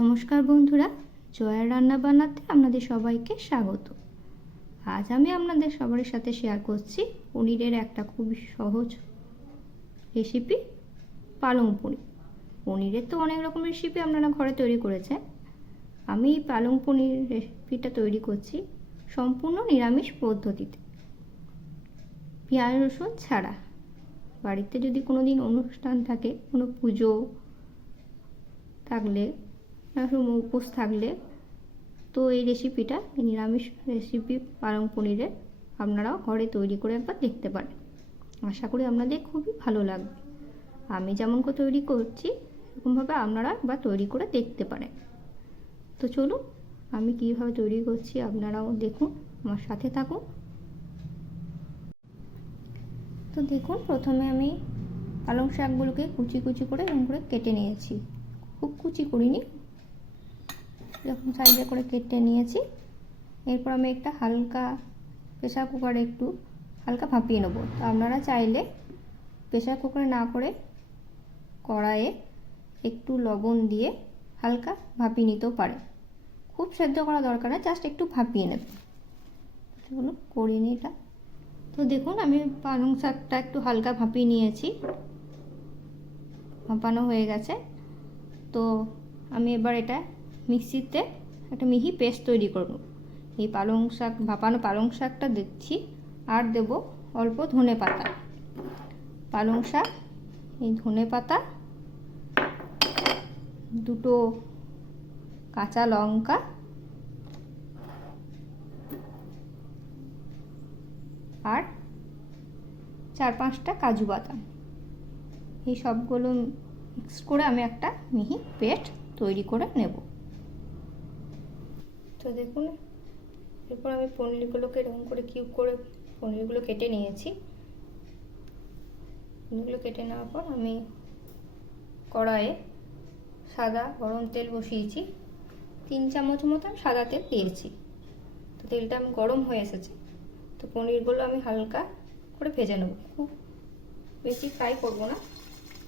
নমস্কার বন্ধুরা, জয়ার রান্না বান্নাতে আপনাদের সবাইকে স্বাগত। আজ আমি আপনাদের সবার সাথে শেয়ার করছি পনিরের একটা খুবই সহজ রেসিপি, পালং পনির। পনিরের তো অনেক রকম রেসিপি আপনারা ঘরে তৈরি করেছেন। আমি পালং পনির রেসিপিটা তৈরি করছি সম্পূর্ণ নিরামিষ পদ্ধতিতে, পেঁয়াজ রসুন ছাড়া। বাড়িতে যদি কোনো দিন অনুষ্ঠান থাকে, কোনো পুজো থাকলে, উপোস থাকলে, তো এই রেসিপিটা, নিরামিষ রেসিপি পালং পনিরের, আপনারাও ঘরে তৈরি করে একবার দেখতে পারেন। আশা করি আপনাদের খুবই ভালো লাগবে। আমি যেমন করে তৈরি করছি এরকমভাবে আপনারা একবার তৈরি করে দেখতে পারেন। তো চলুন আমি কীভাবে তৈরি করছি আপনারাও দেখুন, আমার সাথে থাকুন। তো দেখুন, প্রথমে আমি পালং শাকগুলোকে কুচি কুচি করে এরকম করে কেটে নিয়েছি। খুব কুচি করিনি, এরকম সাইডে করে কেটে নিয়েছি। এরপর আমি একটা হালকা প্রেসার কুকারে একটু হালকা ভাপিয়ে নেব। তো আপনারা চাইলে প্রেসার কুকারে না করে কড়াইয়ে একটু লবণ দিয়ে হালকা ভাপিয়ে নিতেও পারে। খুব সেদ্ধ করা দরকার না, জাস্ট একটু ভাপিয়ে নেব। চলুন করে নিই এটা। তো দেখুন, আমি পালং শাকটা একটু হালকা ভাপিয়ে নিয়েছি, ভাপানো হয়ে গেছে। তো আমি এবার এটা মিক্সিতে একটা মিহি পেস্ট তৈরি করব। এই পালং শাক, ভাপানো পালং শাকটা দিচ্ছি, আর দেব অল্প ধনে পাতা। পালং শাক, এই ধনে পাতা, দুটো কাঁচা লঙ্কা, আর 4-5টা কাজু বাদাম, এই সবগুলো মিক্স করে আমি একটা মিহি পেস্ট তৈরি করে নেব। তো দেখুন, এরপর আমি পনিরগুলোকে এরকম করে কিউব করে পনিরগুলো কেটে নিয়েছি। পনিরগুলো কেটে নেওয়ার পর আমি কড়াইয়ে সাদা গরম তেল বসিয়েছি। 3 চামচ মতন সাদা তেল দিয়েছি। তো তেলটা আমি গরম হয়ে এসেছে। তো পনিরগুলো আমি হালকা করে ভেজে নেব, খুব বেশি ফ্রাই করব না,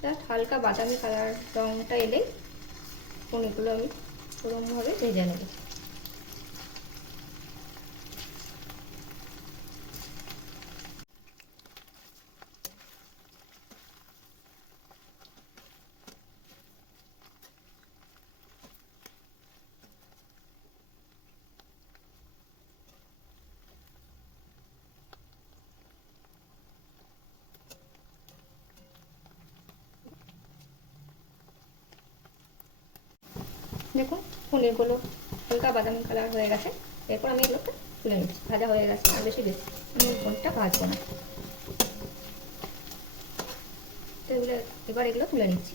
জাস্ট হালকা বাদামি কালার রঙটা এলেই পনিরগুলো আমি ওরকমভাবে ভেজে নেব। দেখুন, পনিরগুলো হালকা বাদামি কালার হয়ে গেছে। এরপর আমি এগুলোকে তুলে নিচ্ছি। ভাজা হয়ে গেছে, আর বেশি আমি পনিরটা ভাজবো না। তো এবার এগুলো তুলে নিচ্ছি।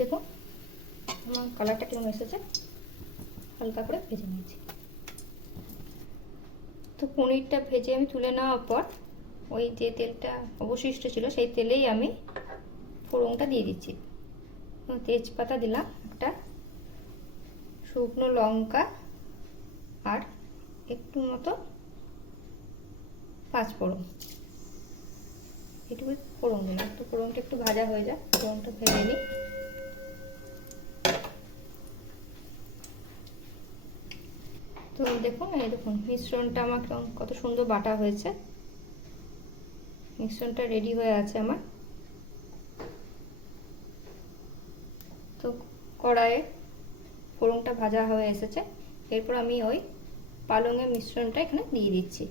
দেখুন আমার কালারটা কেমন এসেছে, হালকা করে ভেজে নিয়েছি। তো পনিরটা ভেজে আমি তুলে নেওয়ার পর ওই যে তেলটা অবশিষ্ট ছিল সেই তেলেই আমি ফোড়নটা দিয়ে দিচ্ছি। তেজপাতা দিলাম একটা, শুকনো লঙ্কা, আর একটু মতো পাঁচফোড়ন, এটুকু ফোড়ন দিলাম। তো ফোড়নটা একটু ভাজা হয়ে যায়, ফোড়নটা ভেজে নিই। তো দেখুন, এই দেখুন মিশ্রণটা আমার কত সুন্দর বাটা হয়েছে। মিশ্রণটা রেডি হয়ে আছে আমার। তো কড়াইয়ে ফোড়নটা ভাজা হয়ে এসেছে। এরপর আমি ওই পালংয়ের মিশ্রণটা এখানে দিয়ে দিচ্ছি।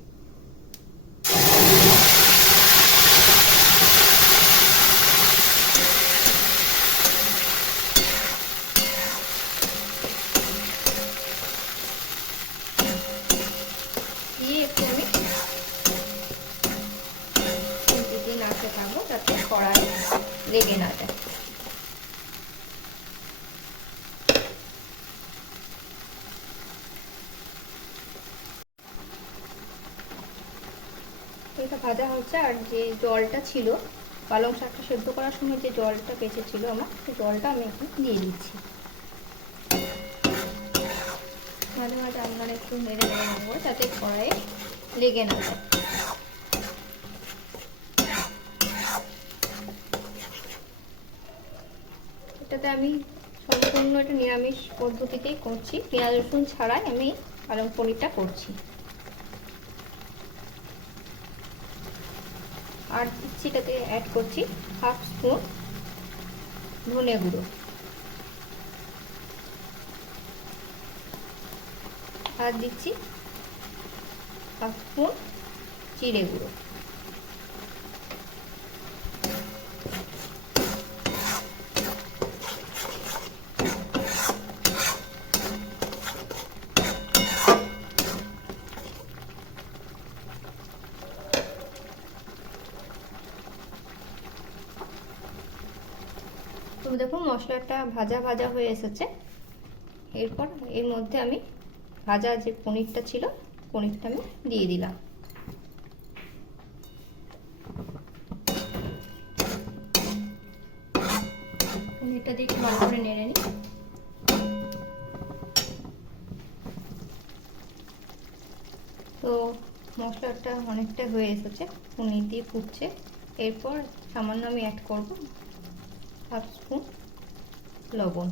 দিয়ে একটু আমি দিদি নাড়তে থাকবো যাতে কড়াই লেগে না যায়। এটা ভাজা হচ্ছে, আর যে জলটা ছিল পালং শাকটা সেদ্ধ করার সময় যে জলটা বেঁচেছিল আমার, সেই জলটা আমি এখন দিয়ে দিচ্ছি। মাঝে মাঝে আপনারা একটু নেড়ে নেবো যাতে কড়াইয়ে লেগে না যায়। এটাতে আমি সম্পূর্ণ একটা নিরামিষ পদ্ধতিতেই করছি, পেঁয়াজ রসুন ছাড়াই আমি পালং পনিরটা করছি। আর দিচ্ছি, এটাতে অ্যাড করছি 1/2 স্পুন ধনে গুঁড়ো, আর দিচ্ছি 1/2 স্পুন জিরে গুঁড়ো। তো দেখুন মশলাটা ভাজা ভাজা হয়ে এসেছে। এরপর এর মধ্যে আমি ভাজা যে পনিরটা ছিল, পনিরটা আমি দিয়ে দিলাম। পনিরটা দিয়ে একটু ভালো করে নেড়ে নিই। তো মশলাটা অনেকটা হয়ে এসেছে, পনির দিয়ে ফুটছে। এরপর সামান্য আমি অ্যাড করব 1/2 স্পুন লবণ।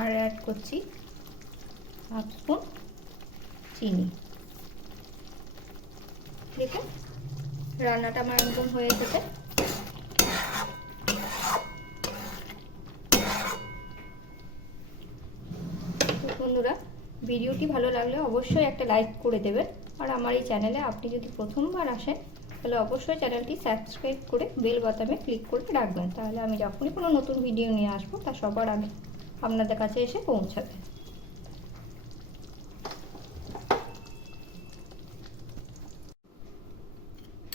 আর অ্যাড করছি 1/2 স্পুন চিনি। দেখুন রান্নাটা আমার একদম হয়ে এসেছে। বন্ধুরা, ভিডিওটি ভালো লাগলে অবশ্যই একটা লাইক করে দেবেন। আর আমার এই চ্যানেলে আপনি যদি প্রথমবার আসেন তাহলে অবশ্যই চ্যানেলটি সাবস্ক্রাইব করে বেল বাটনে ক্লিক করে রাখবেন, তাহলে আমি যখনই কোনো নতুন ভিডিও নিয়ে আসবো তা সবার আগে আপনাদের কাছে এসে পৌঁছাবে।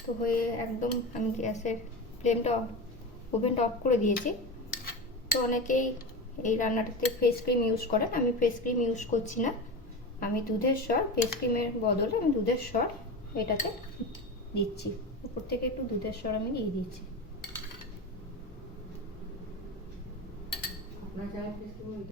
তো হয়ে একদম আমি গ্যাসের ফ্লেমটা ওভেনটা অফ করে দিয়েছি। তো অনেকেই এই রান্নাটাতে ফেস ক্রিম ইউজ করেন, আমি ফেস ক্রিম ইউজ করছি না, আমি দুধের স্বর, ফেস ক্রিমের বদলে আমি দুধের স্বর এটাতে দিচ্ছি। উপর থেকে একটু দুধের স্বর আমি দিয়ে দিচ্ছি।